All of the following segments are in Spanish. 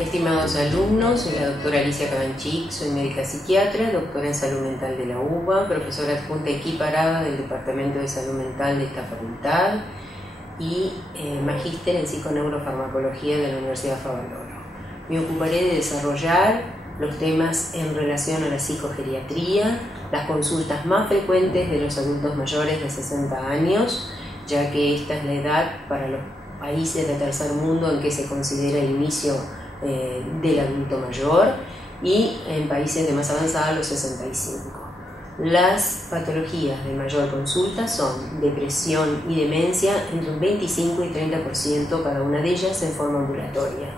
Estimados alumnos, soy la doctora Alicia Cabanchik, soy médica psiquiatra, doctora en salud mental de la UBA, profesora adjunta equiparada del Departamento de Salud Mental de esta facultad y magíster en psiconeurofarmacología de la Universidad Favaloro. Me ocuparé de desarrollar los temas en relación a la psicogeriatría, las consultas más frecuentes de los adultos mayores de 60 años, ya que esta es la edad para los países de tercer mundo en que se considera el inicio del adulto mayor, y en países de más avanzada los 65. Las patologías de mayor consulta son depresión y demencia, entre un 25 y 30% cada una de ellas en forma ambulatoria.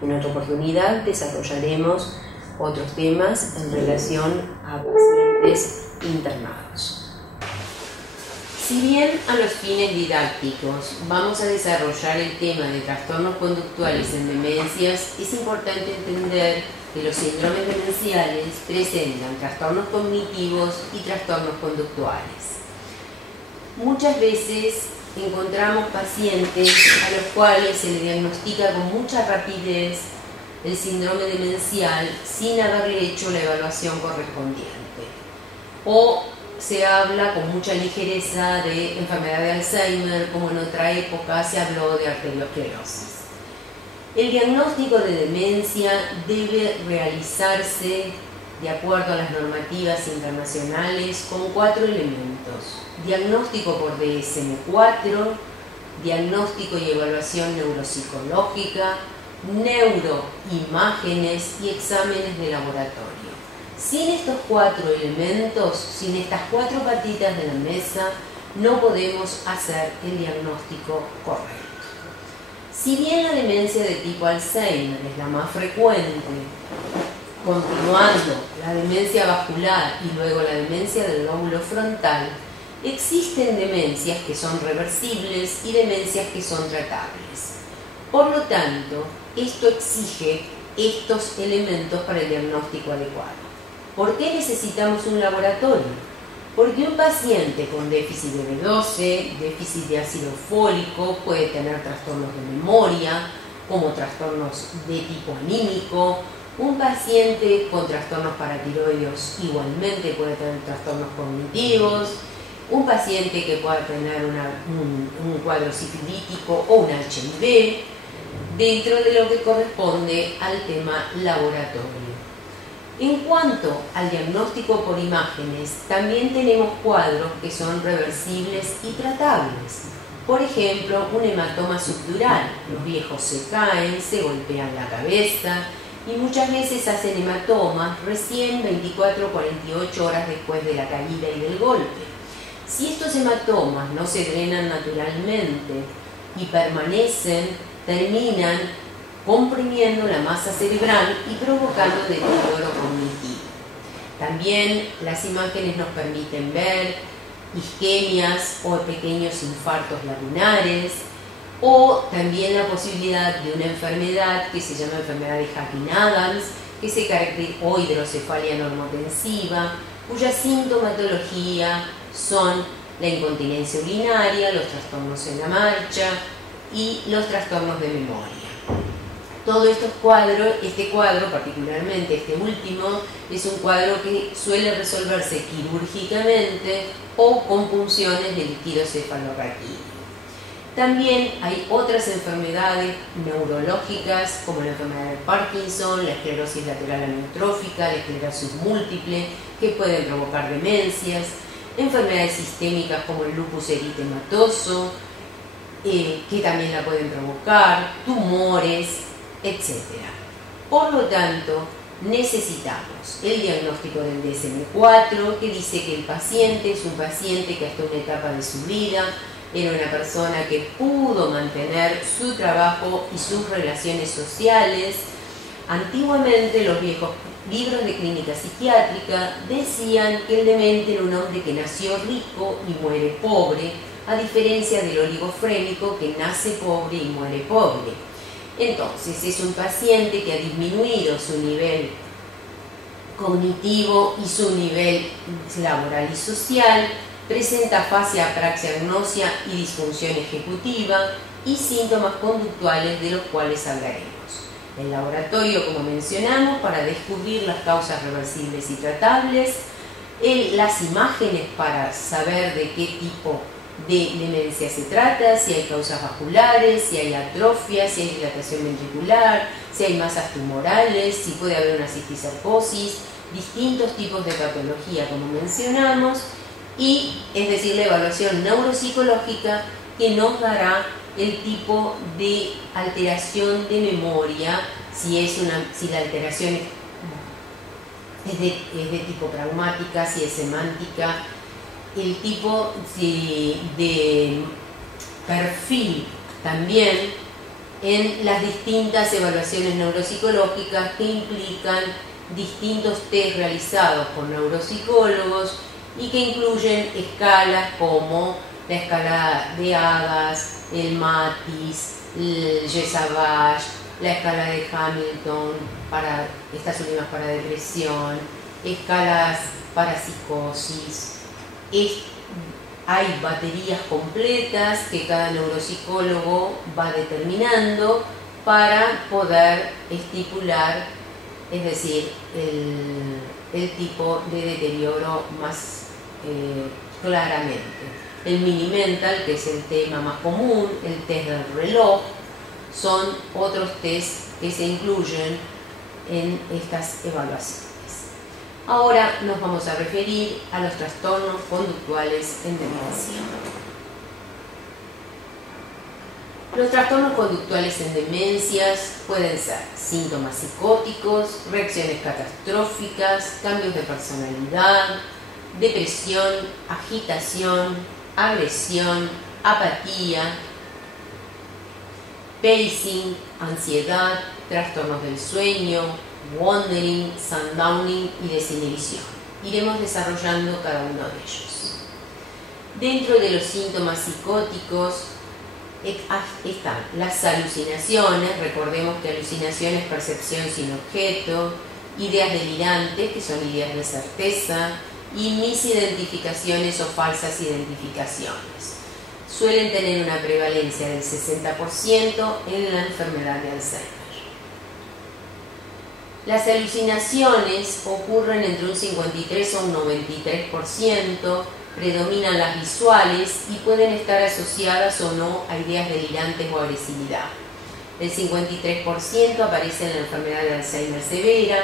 En otra oportunidad desarrollaremos otros temas en relación a pacientes internados. Si bien a los fines didácticos vamos a desarrollar el tema de trastornos conductuales en demencias, es importante entender que los síndromes demenciales presentan trastornos cognitivos y trastornos conductuales. Muchas veces encontramos pacientes a los cuales se le diagnostica con mucha rapidez el síndrome demencial sin haberle hecho la evaluación correspondiente, o se habla con mucha ligereza de enfermedad de Alzheimer, como en otra época se habló de arteriosclerosis. El diagnóstico de demencia debe realizarse de acuerdo a las normativas internacionales con 4 elementos: diagnóstico por DSM-4, diagnóstico y evaluación neuropsicológica, neuroimágenes y exámenes de laboratorio. Sin estos 4 elementos, sin estas 4 patitas de la mesa, no podemos hacer el diagnóstico correcto. Si bien la demencia de tipo Alzheimer es la más frecuente, continuando la demencia vascular y luego la demencia del lóbulo frontal, existen demencias que son reversibles y demencias que son tratables. Por lo tanto, esto exige estos elementos para el diagnóstico adecuado. ¿Por qué necesitamos un laboratorio? Porque un paciente con déficit de B12, déficit de ácido fólico, puede tener trastornos de memoria, como trastornos de tipo anímico. Un paciente con trastornos paratiroideos igualmente puede tener trastornos cognitivos. Un paciente que pueda tener un cuadro sifilítico o un HIV, dentro de lo que corresponde al tema laboratorio. En cuanto al diagnóstico por imágenes, también tenemos cuadros que son reversibles y tratables. Por ejemplo, un hematoma subdural. Los viejos se caen, se golpean la cabeza y muchas veces hacen hematomas recién 24 o 48 horas después de la caída y del golpe. Si estos hematomas no se drenan naturalmente y permanecen, terminan comprimiendo la masa cerebral y provocando deterioro cognitivo. También las imágenes nos permiten ver isquemias o pequeños infartos laminares, o también la posibilidad de una enfermedad que se llama enfermedad de Hacking-Adams, que se caracteriza, o hidrocefalia normotensiva, cuya sintomatología son la incontinencia urinaria, los trastornos en la marcha y los trastornos de memoria. Todos estos cuadros, este cuadro particularmente, este último, es un cuadro que suele resolverse quirúrgicamente o con punciones de líquido cefalorraquídeo. También hay otras enfermedades neurológicas como la enfermedad de Parkinson, la esclerosis lateral amiotrófica, la esclerosis múltiple, que pueden provocar demencias, enfermedades sistémicas como el lupus eritematoso, que también la pueden provocar, tumores, etc. Por lo tanto, necesitamos el diagnóstico del DSM-4, que dice que el paciente es un paciente que hasta una etapa de su vida era una persona que pudo mantener su trabajo y sus relaciones sociales. Antiguamente los viejos libros de clínica psiquiátrica decían que el demente era un hombre que nació rico y muere pobre, a diferencia del oligofrénico que nace pobre y muere pobre. Entonces es un paciente que ha disminuido su nivel cognitivo y su nivel laboral y social, presenta afasia, apraxia, agnosia y disfunción ejecutiva y síntomas conductuales de los cuales hablaremos. El laboratorio, como mencionamos, para descubrir las causas reversibles y tratables, las imágenes para saber de qué tipo de demencia se trata, si hay causas vasculares, si hay atrofia, si hay dilatación ventricular, si hay masas tumorales, si puede haber una cisticercosis, distintos tipos de patología, como mencionamos, y es decir, la evaluación neuropsicológica que nos dará el tipo de alteración de memoria, si la alteración es de tipo traumática, si es semántica, el tipo de perfil también en las distintas evaluaciones neuropsicológicas que implican distintos test realizados por neuropsicólogos y que incluyen escalas como la escala de Hagas, el MATIS, el Yesavage, la escala de Hamilton, estas últimas para depresión, escalas para psicosis. Hay baterías completas que cada neuropsicólogo va determinando para poder estipular, es decir, el tipo de deterioro más claramente. El Mini-Mental, que es el tema más común, el test del reloj, son otros test que se incluyen en estas evaluaciones. Ahora nos vamos a referir a los trastornos conductuales en demencia. Los trastornos conductuales en demencias pueden ser síntomas psicóticos, reacciones catastróficas, cambios de personalidad, depresión, agitación, agresión, apatía, pacing, ansiedad, trastornos del sueño, wandering, sundowning y desinhibición. Iremos desarrollando cada uno de ellos. Dentro de los síntomas psicóticos están las alucinaciones. Recordemos que alucinación es percepción sin objeto, ideas delirantes, que son ideas de certeza, y misidentificaciones o falsas identificaciones. Suelen tener una prevalencia del 60% en la enfermedad de Alzheimer. Las alucinaciones ocurren entre un 53 o un 93%, predominan las visuales y pueden estar asociadas o no a ideas delirantes o agresividad. El 53% aparece en la enfermedad de Alzheimer severa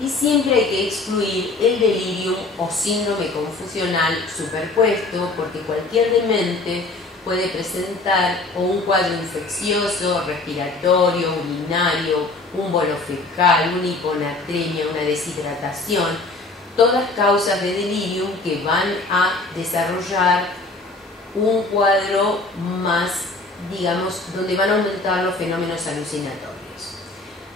y siempre hay que excluir el delirium o síndrome confusional superpuesto, porque cualquier demente puede presentar o un cuadro infeccioso, respiratorio, urinario, un bolo fecal, una hiponatremia, una deshidratación, todas causas de delirium que van a desarrollar un cuadro más, digamos, donde van a aumentar los fenómenos alucinatorios.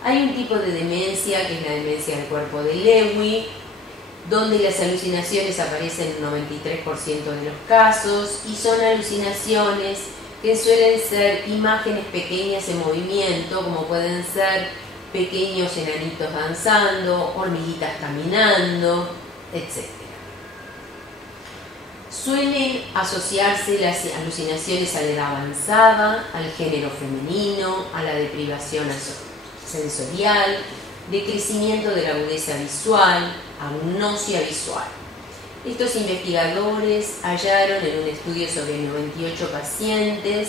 Hay un tipo de demencia que es la demencia del cuerpo de Lewy, donde las alucinaciones aparecen en un 93% de los casos y son alucinaciones que suelen ser imágenes pequeñas en movimiento, como pueden ser pequeños enanitos danzando, hormiguitas caminando, etc. Suelen asociarse las alucinaciones a la edad avanzada, al género femenino, a la deprivación sensorial, decrecimiento de la agudeza visual, agnosia visual. Estos investigadores hallaron en un estudio sobre 98 pacientes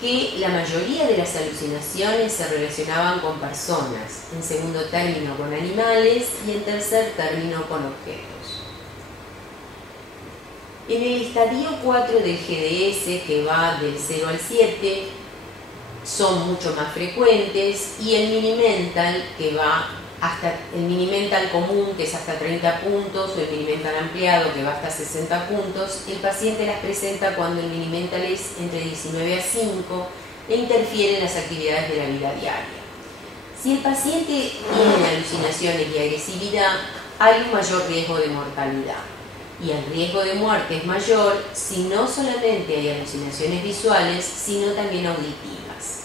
que la mayoría de las alucinaciones se relacionaban con personas, en segundo término con animales y en tercer término con objetos. En el estadio 4 del GDS, que va del 0 al 7, son mucho más frecuentes, y el Mini-Mental, que va hasta el Mini-Mental común, que es hasta 30 puntos, o el Mini-Mental ampliado, que va hasta 60 puntos, el paciente las presenta cuando el Mini-Mental es entre 19 a 5 e interfiere en las actividades de la vida diaria. Si el paciente tiene alucinaciones y agresividad, hay un mayor riesgo de mortalidad. Y el riesgo de muerte es mayor si no solamente hay alucinaciones visuales, sino también auditivas.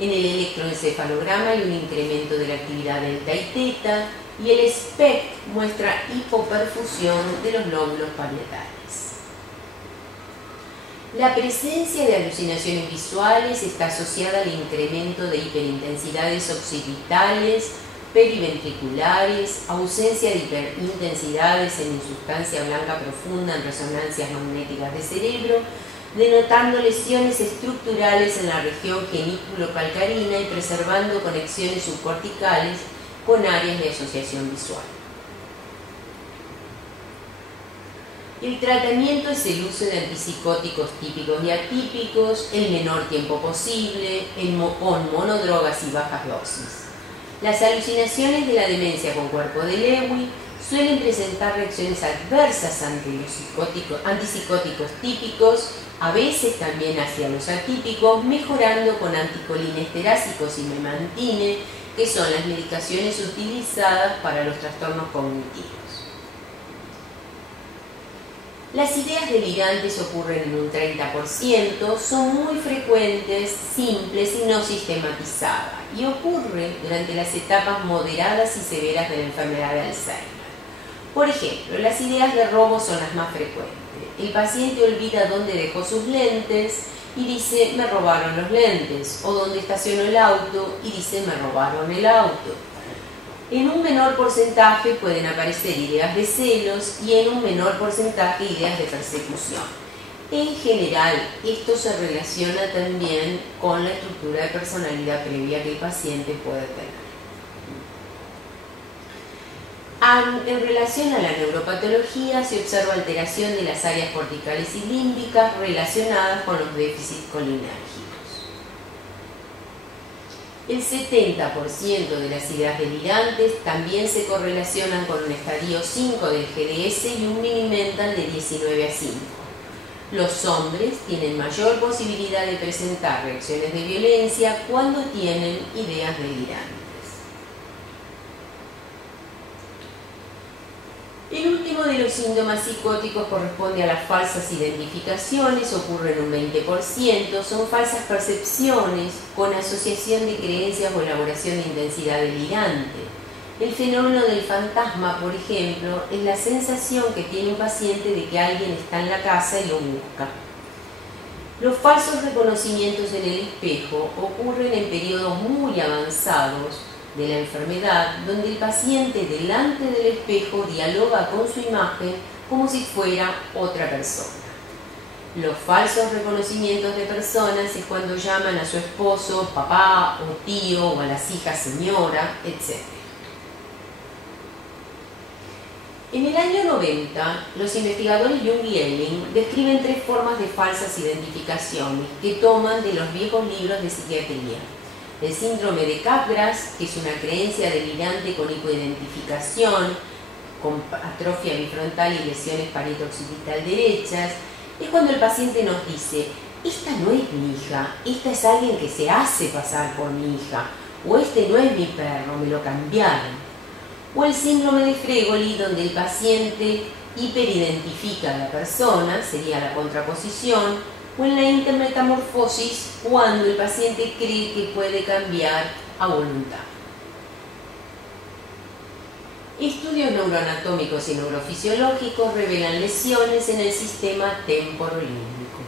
En el electroencefalograma hay un incremento de la actividad delta y teta, y el SPECT muestra hipoperfusión de los lóbulos parietales. La presencia de alucinaciones visuales está asociada al incremento de hiperintensidades occipitales, periventriculares, ausencia de hiperintensidades en insustancia blanca profunda en resonancias magnéticas de cerebro, denotando lesiones estructurales en la región genículo-calcarina y preservando conexiones subcorticales con áreas de asociación visual. El tratamiento es el uso de antipsicóticos típicos y atípicos, el menor tiempo posible, con monodrogas y bajas dosis. Las alucinaciones de la demencia con cuerpo de Lewy suelen presentar reacciones adversas ante los antipsicóticos típicos, a veces también hacia los atípicos, mejorando con anticolinesterácicos y memantine, que son las medicaciones utilizadas para los trastornos cognitivos. Las ideas delirantes ocurren en un 30%, son muy frecuentes, simples y no sistematizadas, y ocurren durante las etapas moderadas y severas de la enfermedad de Alzheimer. Por ejemplo, las ideas de robo son las más frecuentes. El paciente olvida dónde dejó sus lentes y dice, me robaron los lentes, o dónde estacionó el auto y dice, me robaron el auto. En un menor porcentaje pueden aparecer ideas de celos y en un menor porcentaje ideas de persecución. En general, esto se relaciona también con la estructura de personalidad previa que el paciente puede tener. En relación a la neuropatología, se observa alteración de las áreas corticales y límbicas relacionadas con los déficits colinérgicos. El 70% de las ideas delirantes también se correlacionan con un estadio 5 del GDS y un Mini-Mental de 19 a 5. Los hombres tienen mayor posibilidad de presentar reacciones de violencia cuando tienen ideas delirantes. El último de los síntomas psicóticos corresponde a las falsas identificaciones, ocurre en un 20%, son falsas percepciones con asociación de creencias o elaboración de intensidad delirante. El fenómeno del fantasma, por ejemplo, es la sensación que tiene un paciente de que alguien está en la casa y lo busca. Los falsos reconocimientos en el espejo ocurren en periodos muy avanzados de la enfermedad, donde el paciente delante del espejo dialoga con su imagen como si fuera otra persona. Los falsos reconocimientos de personas es cuando llaman a su esposo papá o tío o a las hijas señora, etc. En el año 90, los investigadores Jung y Elling describen 3 formas de falsas identificaciones que toman de los viejos libros de psiquiatría. El síndrome de Capgras, que es una creencia delirante con hipoidentificación, con atrofia bifrontal y lesiones parieto-occipital derechas, es cuando el paciente nos dice, esta no es mi hija, esta es alguien que se hace pasar por mi hija, o este no es mi perro, me lo cambiaron. O el síndrome de Fregoli, donde el paciente hiperidentifica a la persona, sería la contraposición, o en la intermetamorfosis, cuando el paciente cree que puede cambiar a voluntad. Estudios neuroanatómicos y neurofisiológicos revelan lesiones en el sistema temporolímbico.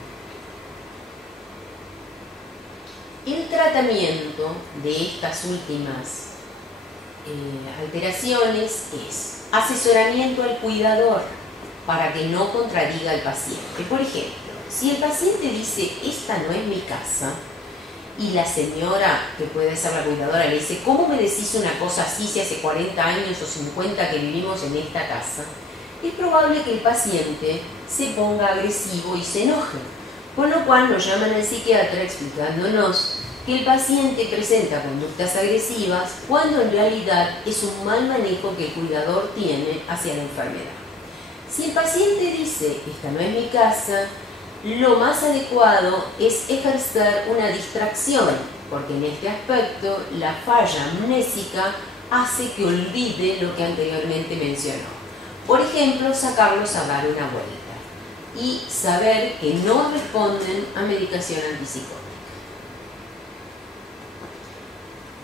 El tratamiento de estas últimas alteraciones es asesoramiento al cuidador para que no contradiga al paciente. Por ejemplo, si el paciente dice, esta no es mi casa, y la señora, que puede ser la cuidadora, le dice, ¿cómo me decís una cosa así si hace 40 años o 50 que vivimos en esta casa? Es probable que el paciente se ponga agresivo y se enoje, con lo cual nos llaman al psiquiatra explicándonos que el paciente presenta conductas agresivas cuando en realidad es un mal manejo que el cuidador tiene hacia la enfermedad. Si el paciente dice, esta no es mi casa, lo más adecuado es ejercer una distracción porque en este aspecto la falla amnésica hace que olvide lo que anteriormente mencionó. Por ejemplo, sacarlos a dar una vuelta y saber que no responden a medicación antipsicótica.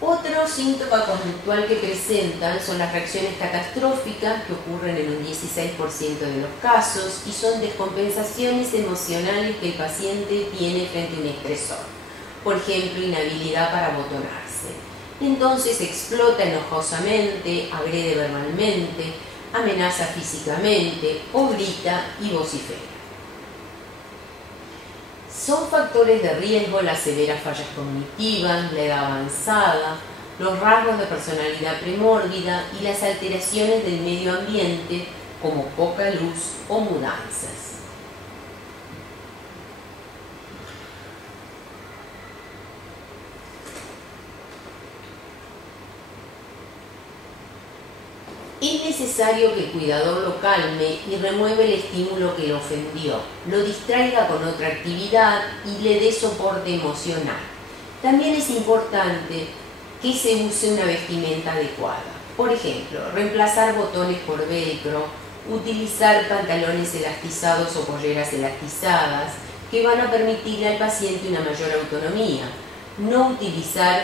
Otro síntoma conductual que presentan son las reacciones catastróficas, que ocurren en un 16% de los casos y son descompensaciones emocionales que el paciente tiene frente a un estresor. Por ejemplo, inhabilidad para abotonarse. Entonces explota enojosamente, agrede verbalmente, amenaza físicamente o grita y vocifera. Son factores de riesgo las severas fallas cognitivas, la edad avanzada, los rasgos de personalidad premórbida y las alteraciones del medio ambiente como poca luz o mudanzas. Es necesario que el cuidador lo calme y remueva el estímulo que lo ofendió, lo distraiga con otra actividad y le dé soporte emocional. También es importante que se use una vestimenta adecuada. Por ejemplo, reemplazar botones por velcro, utilizar pantalones elastizados o polleras elastizadas que van a permitirle al paciente una mayor autonomía. No utilizar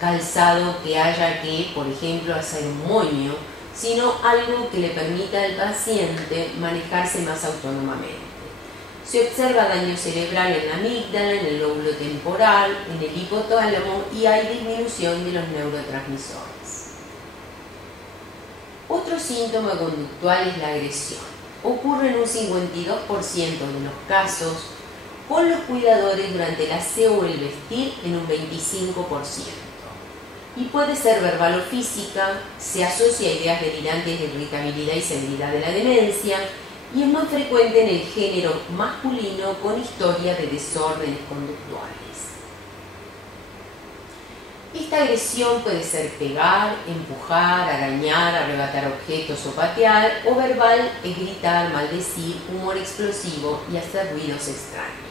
calzado que haya que, por ejemplo, hacer un moño, sino algo que le permita al paciente manejarse más autónomamente. Se observa daño cerebral en la amígdala, en el lóbulo temporal, en el hipotálamo y hay disminución de los neurotransmisores. Otro síntoma conductual es la agresión. Ocurre en un 52% de los casos, con los cuidadores durante el aseo o el vestir en un 25%. Y puede ser verbal o física, se asocia a ideas delirantes de irritabilidad y severidad de la demencia y es más frecuente en el género masculino con historia de desórdenes conductuales. Esta agresión puede ser pegar, empujar, arañar, arrebatar objetos o patear, o verbal es gritar, maldecir, humor explosivo y hacer ruidos extraños.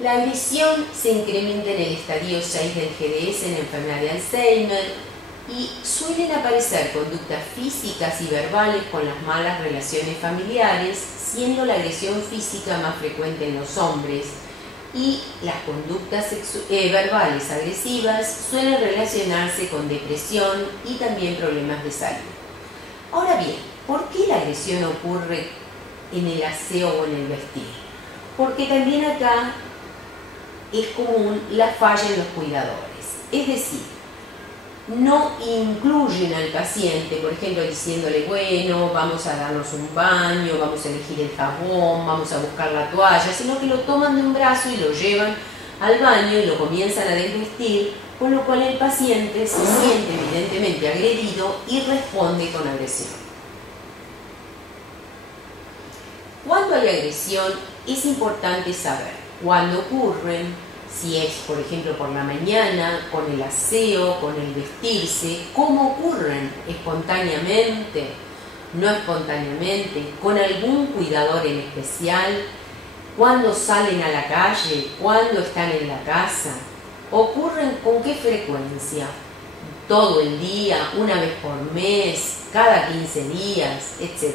La agresión se incrementa en el estadio 6 del GDS en enfermedad de Alzheimer y suelen aparecer conductas físicas y verbales con las malas relaciones familiares, siendo la agresión física más frecuente en los hombres y las conductas verbales agresivas suelen relacionarse con depresión y también problemas de salud. Ahora bien, ¿por qué la agresión ocurre en el aseo o en el vestir? Porque también acá es común la falla en los cuidadores, es decir, no incluyen al paciente, por ejemplo, diciéndole, bueno, vamos a darnos un baño, vamos a elegir el jabón, vamos a buscar la toalla, sino que lo toman de un brazo y lo llevan al baño y lo comienzan a desvestir, con lo cual el paciente se siente evidentemente agredido y responde con agresión. Cuando hay agresión, es importante saber cuándo ocurren, si es, por ejemplo, por la mañana, con el aseo, con el vestirse, cómo ocurren, espontáneamente, no espontáneamente, con algún cuidador en especial, cuándo salen a la calle, cuándo están en la casa, ocurren con qué frecuencia, todo el día, una vez por mes, cada 15 días, etc.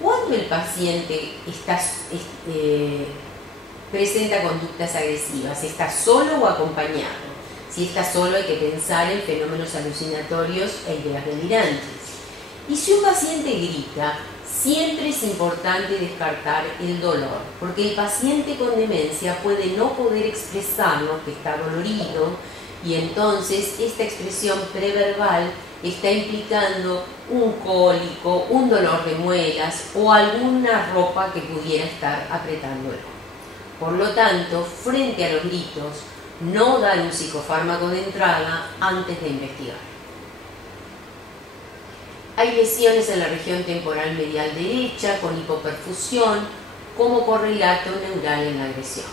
Cuando el paciente presenta conductas agresivas, ¿está solo o acompañado? Si está solo hay que pensar en fenómenos alucinatorios e ideas delirantes. Y si un paciente grita, siempre es importante descartar el dolor, porque el paciente con demencia puede no poder expresarnos que está dolorido y entonces esta expresión preverbal está implicando un cólico, un dolor de muelas o alguna ropa que pudiera estar apretándolo. Por lo tanto, frente a los gritos, no dar un psicofármaco de entrada antes de investigar. Hay lesiones en la región temporal medial derecha con hipoperfusión como correlato neural en la agresión.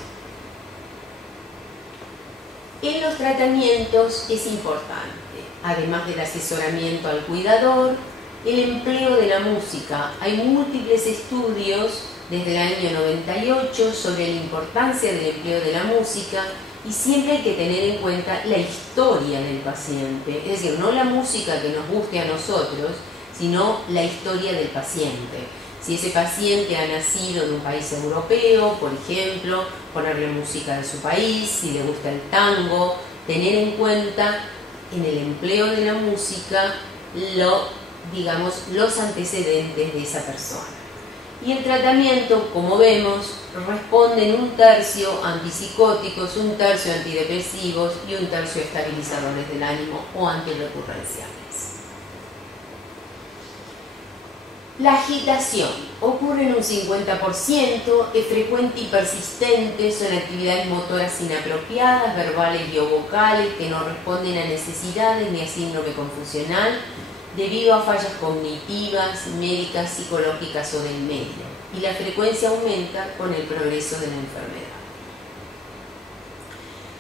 En los tratamientos es importante, además del asesoramiento al cuidador, el empleo de la música. Hay múltiples estudios desde el año 98 sobre la importancia del empleo de la música Y siempre hay que tener en cuenta la historia del paciente, es decir, no la música que nos guste a nosotros, sino la historia del paciente. Si ese paciente ha nacido de un país europeo, por ejemplo, ponerle música de su país, si le gusta el tango, tener en cuenta en el empleo de la música los antecedentes de esa persona. Y el tratamiento, como vemos, responde en un tercio a antipsicóticos, un tercio a antidepresivos y un tercio a estabilizadores del ánimo o antirrecurrenciales. La agitación ocurre en un 50%, es frecuente y persistente, son actividades motoras inapropiadas, verbales y o vocales que no responden a necesidades ni a síndrome confusional, debido a fallas cognitivas, médicas, psicológicas o del medio, y la frecuencia aumenta con el progreso de la enfermedad.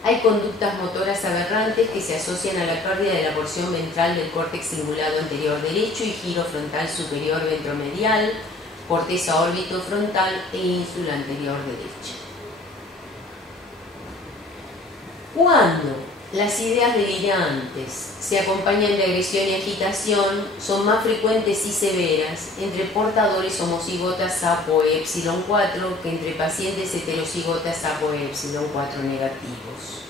Hay conductas motoras aberrantes que se asocian a la pérdida de la porción ventral del córtex cingulado anterior derecho y giro frontal superior ventromedial, corteza órbito-frontal e ínsula anterior derecha. Cuando las ideas delirantes se acompañan de agresión y agitación, son más frecuentes y severas entre portadores homocigotas ApoE4 que entre pacientes heterocigotas ApoE4 negativos.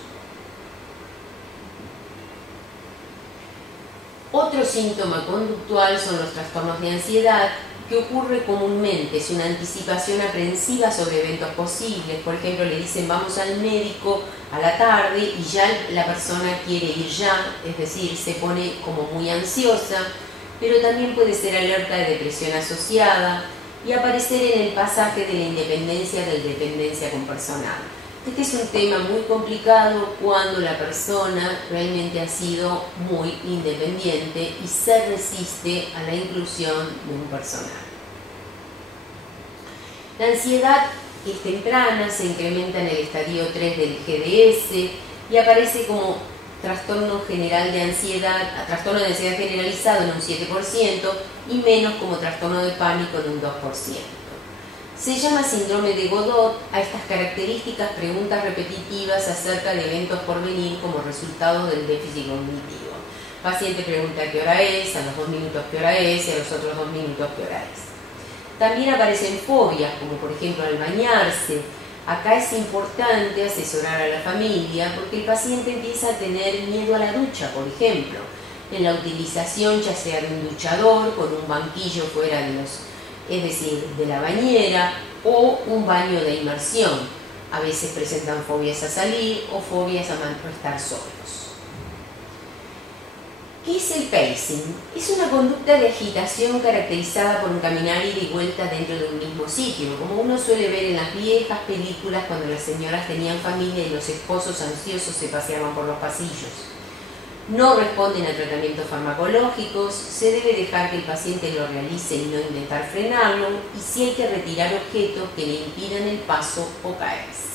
Otro síntoma conductual son los trastornos de ansiedad, que ocurre comúnmente, es una anticipación aprensiva sobre eventos posibles. Por ejemplo, le dicen vamos al médico a la tarde y ya la persona quiere ir ya, es decir, se pone como muy ansiosa, pero también puede ser alerta de depresión asociada y aparecer en el pasaje de la independencia del dependencia con personal. Este es un tema muy complicado cuando la persona realmente ha sido muy independiente y se resiste a la inclusión de un personal. La ansiedad es temprana, se incrementa en el estadio 3 del GDS y aparece como trastorno de ansiedad generalizado en un 7% y menos como trastorno de pánico en un 2%. Se llama síndrome de Godot a estas características preguntas repetitivas acerca de eventos por venir como resultado del déficit cognitivo. El paciente pregunta qué hora es, a los 2 minutos qué hora es y a los otros 2 minutos qué hora es. También aparecen fobias, como por ejemplo al bañarse. Acá es importante asesorar a la familia porque el paciente empieza a tener miedo a la ducha, por ejemplo, en la utilización ya sea de un duchador con un banquillo fuera de la bañera o un baño de inmersión. A veces presentan fobias a salir o fobias a estar solos. ¿Qué es el pacing? Es una conducta de agitación caracterizada por un caminar ida y vuelta dentro de un mismo sitio, como uno suele ver en las viejas películas cuando las señoras tenían familia y los esposos ansiosos se paseaban por los pasillos. No responden a tratamientos farmacológicos, se debe dejar que el paciente lo realice y no intentar frenarlo, y si hay que retirar objetos que le impidan el paso o caerse.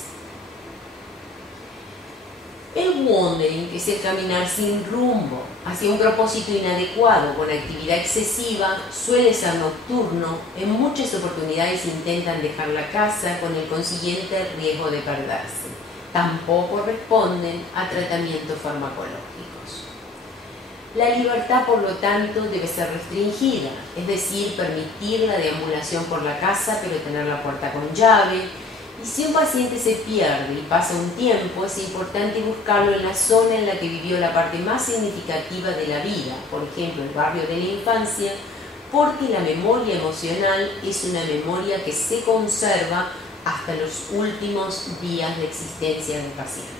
El wandering, que es el caminar sin rumbo, hacia un propósito inadecuado, con actividad excesiva, suele ser nocturno. En muchas oportunidades intentan dejar la casa con el consiguiente riesgo de perderse. Tampoco responden a tratamientos farmacológicos. La libertad, por lo tanto, debe ser restringida, es decir, permitir la deambulación por la casa, pero tener la puerta con llave. Y si un paciente se pierde y pasa un tiempo, es importante buscarlo en la zona en la que vivió la parte más significativa de la vida, por ejemplo, el barrio de la infancia, porque la memoria emocional es una memoria que se conserva hasta los últimos días de existencia del paciente.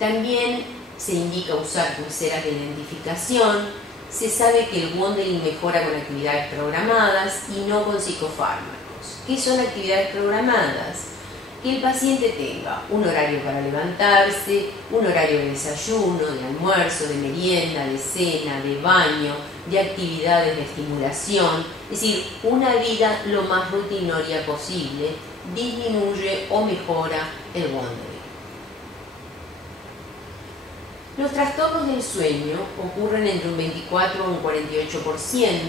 También se indica usar pulseras de identificación. Se sabe que el wandering mejora con actividades programadas y no con psicofármacos. ¿Qué son actividades programadas? Que el paciente tenga un horario para levantarse, un horario de desayuno, de almuerzo, de merienda, de cena, de baño, de actividades de estimulación, es decir, una vida lo más rutinaria posible, disminuye o mejora el wandering. Los trastornos del sueño ocurren entre un 24 a un 48%,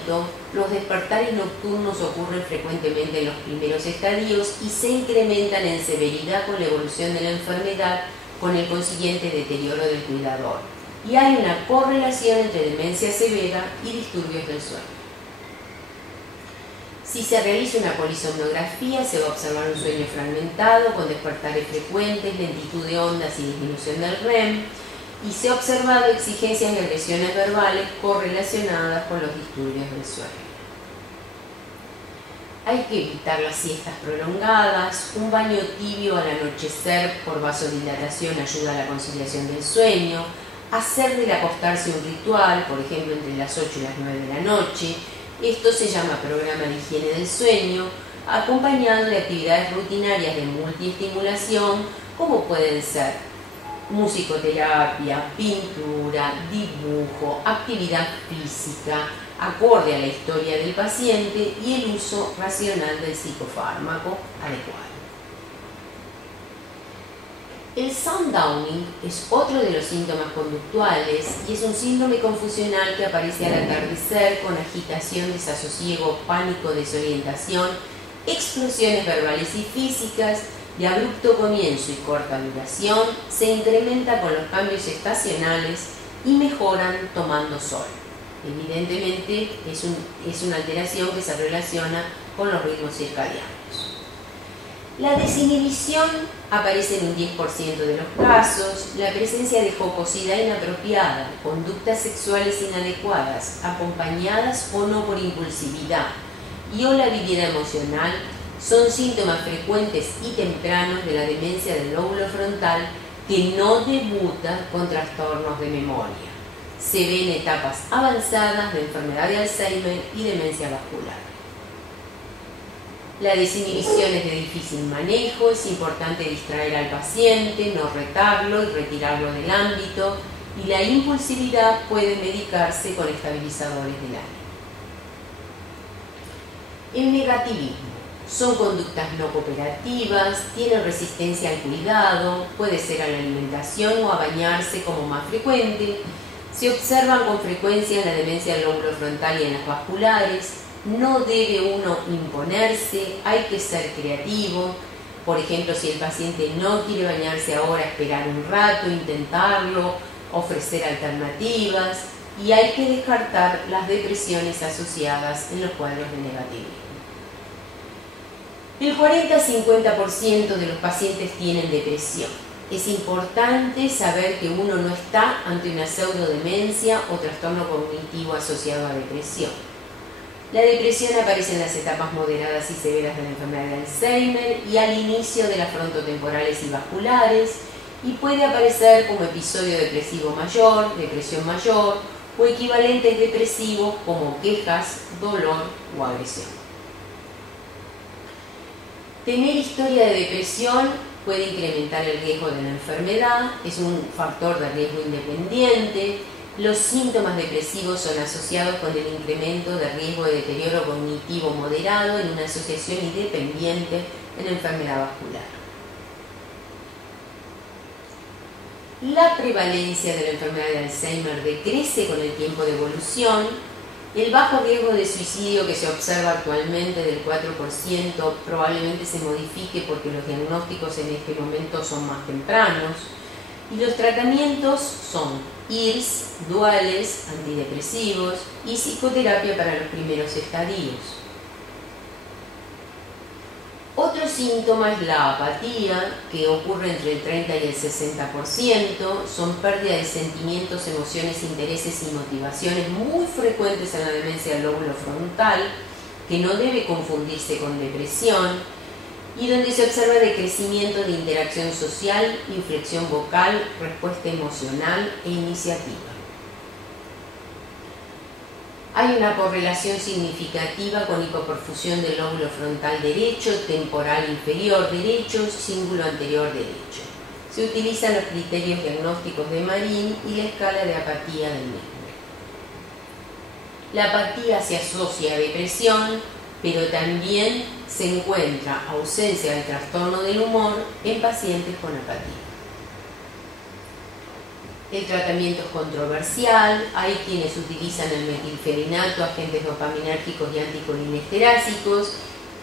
los despertares nocturnos ocurren frecuentemente en los primeros estadios y se incrementan en severidad con la evolución de la enfermedad, con el consiguiente deterioro del cuidador. Y hay una correlación entre demencia severa y disturbios del sueño. Si se realiza una polisomnografía, se va a observar un sueño fragmentado, con despertares frecuentes, lentitud de ondas y disminución del REM, y se ha observado exigencias de agresiones verbales correlacionadas con los disturbios del sueño. Hay que evitar las siestas prolongadas, un baño tibio al anochecer por vasodilatación ayuda a la conciliación del sueño, hacer del acostarse un ritual, por ejemplo entre las 8 y las 9 de la noche. Esto se llama programa de higiene del sueño, acompañado de actividades rutinarias de multiestimulación, como pueden ser musicoterapia, pintura, dibujo, actividad física, acorde a la historia del paciente y el uso racional del psicofármaco adecuado. El sundowning es otro de los síntomas conductuales y es un síndrome confusional que aparece al atardecer con agitación, desasosiego, pánico, desorientación, explosiones verbales y físicas de abrupto comienzo y corta duración, se incrementa con los cambios estacionales y mejoran tomando sol. Evidentemente es una alteración que se relaciona con los ritmos circadianos. La desinhibición aparece en un 10% de los casos, la presencia de jocosidad inapropiada, conductas sexuales inadecuadas, acompañadas o no por impulsividad, y o la vivienda emocional son síntomas frecuentes y tempranos de la demencia del lóbulo frontal que no debuta con trastornos de memoria. Se ven etapas avanzadas de enfermedad de Alzheimer y demencia vascular. La desinhibición es de difícil manejo, es importante distraer al paciente, no retarlo y retirarlo del ámbito, y la impulsividad puede medicarse con estabilizadores del ánimo. El negativismo son conductas no cooperativas, tienen resistencia al cuidado, puede ser a la alimentación o a bañarse como más frecuente, se observan con frecuencia en la demencia del lóbulo frontal y en las vasculares. No debe uno imponerse, hay que ser creativo. Por ejemplo, si el paciente no quiere bañarse ahora, esperar un rato, intentarlo, ofrecer alternativas, y hay que descartar las depresiones asociadas en los cuadros de negativismo. El 40-50% de los pacientes tienen depresión. Es importante saber que uno no está ante una pseudodemencia o trastorno cognitivo asociado a depresión. La depresión aparece en las etapas moderadas y severas de la enfermedad de Alzheimer y al inicio de las frontotemporales y vasculares, y puede aparecer como episodio depresivo mayor, depresión mayor o equivalentes depresivos como quejas, dolor o agresión. Tener historia de depresión puede incrementar el riesgo de la enfermedad, es un factor de riesgo independiente. Los síntomas depresivos son asociados con el incremento de riesgo de deterioro cognitivo moderado en una asociación independiente en la enfermedad vascular. La prevalencia de la enfermedad de Alzheimer decrece con el tiempo de evolución. El bajo riesgo de suicidio que se observa actualmente del 4% probablemente se modifique porque los diagnósticos en este momento son más tempranos. Y los tratamientos son IRS, duales, antidepresivos y psicoterapia para los primeros estadios. Otro síntoma es la apatía, que ocurre entre el 30 y el 60%, son pérdida de sentimientos, emociones, intereses y motivaciones muy frecuentes en la demencia del lóbulo frontal, que no debe confundirse con depresión, y donde se observa decrecimiento de interacción social, inflexión vocal, respuesta emocional e iniciativa. Hay una correlación significativa con hipoperfusión del lóbulo frontal derecho, temporal inferior derecho, cíngulo anterior derecho. Se utilizan los criterios diagnósticos de Marín y la escala de apatía del mismo. La apatía se asocia a depresión, pero también se encuentra ausencia del trastorno del humor en pacientes con apatía. El tratamiento es controversial, hay quienes utilizan el metilfenidato, agentes dopaminérgicos y anticolinestérásicos.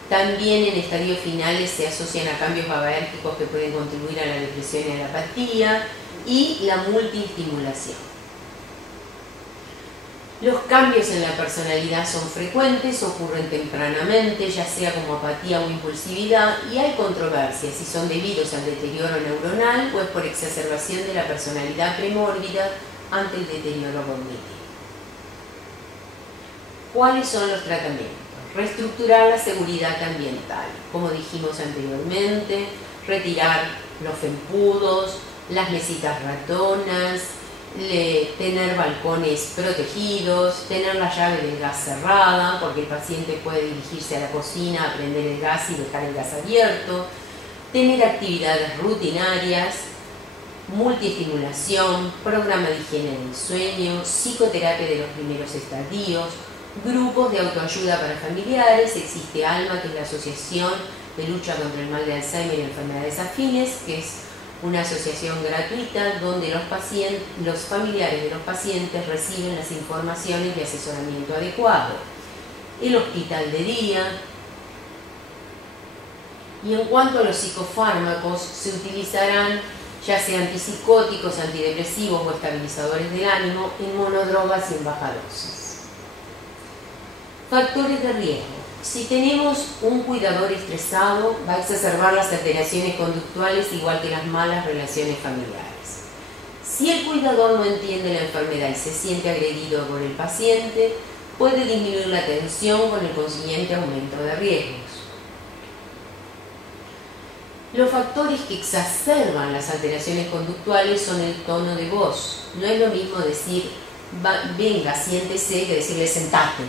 También en estadios finales se asocian a cambios GABAérgicos que pueden contribuir a la depresión y a la apatía, y la multiestimulación. Los cambios en la personalidad son frecuentes, ocurren tempranamente, ya sea como apatía o impulsividad, y hay controversia si son debidos al deterioro neuronal o es por exacerbación de la personalidad premórbida ante el deterioro cognitivo. ¿Cuáles son los tratamientos? Reestructurar la seguridad ambiental, como dijimos anteriormente, retirar los felpudos, las mesitas ratonas, tener balcones protegidos, tener la llave del gas cerrada, porque el paciente puede dirigirse a la cocina, prender el gas y dejar el gas abierto, tener actividades rutinarias, multiestimulación, programa de higiene del sueño, psicoterapia de los primeros estadios, grupos de autoayuda para familiares. Existe ALMA, que es la Asociación de Lucha contra el Mal de Alzheimer y Enfermedades Afines, que es una asociación gratuita donde los familiares de los pacientes reciben las informaciones de asesoramiento adecuado. El hospital de día. Y en cuanto a los psicofármacos, se utilizarán ya sea antipsicóticos, antidepresivos o estabilizadores del ánimo en monodrogas y en baja dosis. Factores de riesgo. Si tenemos un cuidador estresado, va a exacerbar las alteraciones conductuales igual que las malas relaciones familiares. Si el cuidador no entiende la enfermedad y se siente agredido por el paciente, puede disminuir la atención con el consiguiente aumento de riesgos. Los factores que exacerban las alteraciones conductuales son el tono de voz. No es lo mismo decir venga, siéntese, que decirle sentate.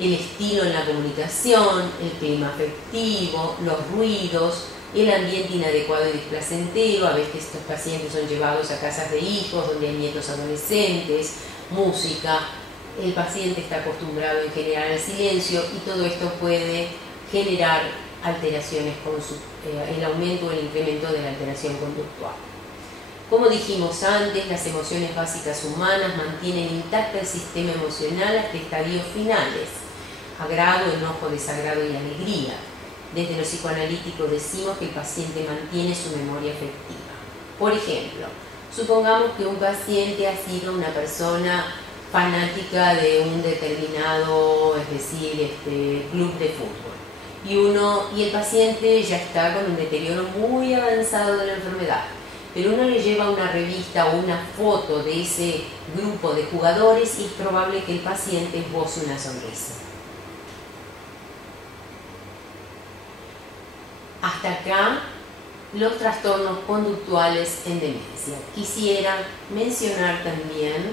El estilo en la comunicación, el clima afectivo, los ruidos, el ambiente inadecuado y displacentero. A veces estos pacientes son llevados a casas de hijos donde hay nietos adolescentes, música. El paciente está acostumbrado en general al silencio, y todo esto puede generar alteraciones con el aumento o el incremento de la alteración conductual. Como dijimos antes, las emociones básicas humanas mantienen intacto el sistema emocional hasta estadios finales: agrado, enojo, desagrado y alegría. Desde lo psicoanalítico decimos que el paciente mantiene su memoria afectiva. Por ejemplo, supongamos que un paciente ha sido una persona fanática de un determinado, es decir, club de fútbol, y el paciente ya está con un deterioro muy avanzado de la enfermedad, pero uno le lleva una revista o una foto de ese grupo de jugadores y es probable que el paciente esboce una sonrisa. Hasta acá los trastornos conductuales en demencia. Quisiera mencionar también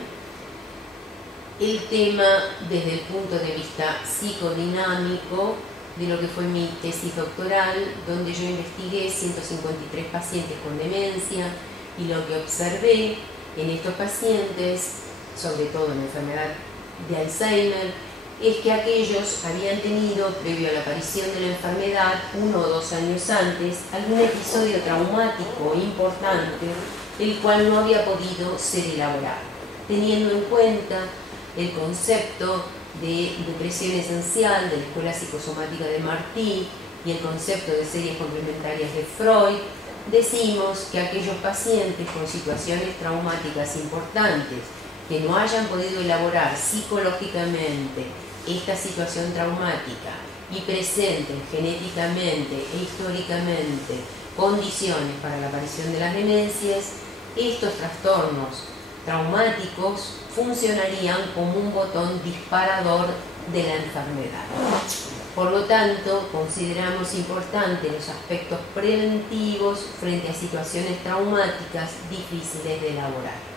el tema desde el punto de vista psicodinámico de lo que fue mi tesis doctoral, donde yo investigué 153 pacientes con demencia, y lo que observé en estos pacientes, sobre todo en la enfermedad de Alzheimer, es que aquellos habían tenido, previo a la aparición de la enfermedad, 1 o 2 años antes, algún episodio traumático importante, el cual no había podido ser elaborado, teniendo en cuenta el concepto de depresión esencial de la Escuela Psicosomática de Martí y el concepto de series complementarias de Freud. Decimos que aquellos pacientes con situaciones traumáticas importantes que no hayan podido elaborar psicológicamente esta situación traumática y presenten genéticamente e históricamente condiciones para la aparición de las demencias, estos trastornos traumáticos funcionarían como un botón disparador de la enfermedad. Por lo tanto, consideramos importantes los aspectos preventivos frente a situaciones traumáticas difíciles de elaborar.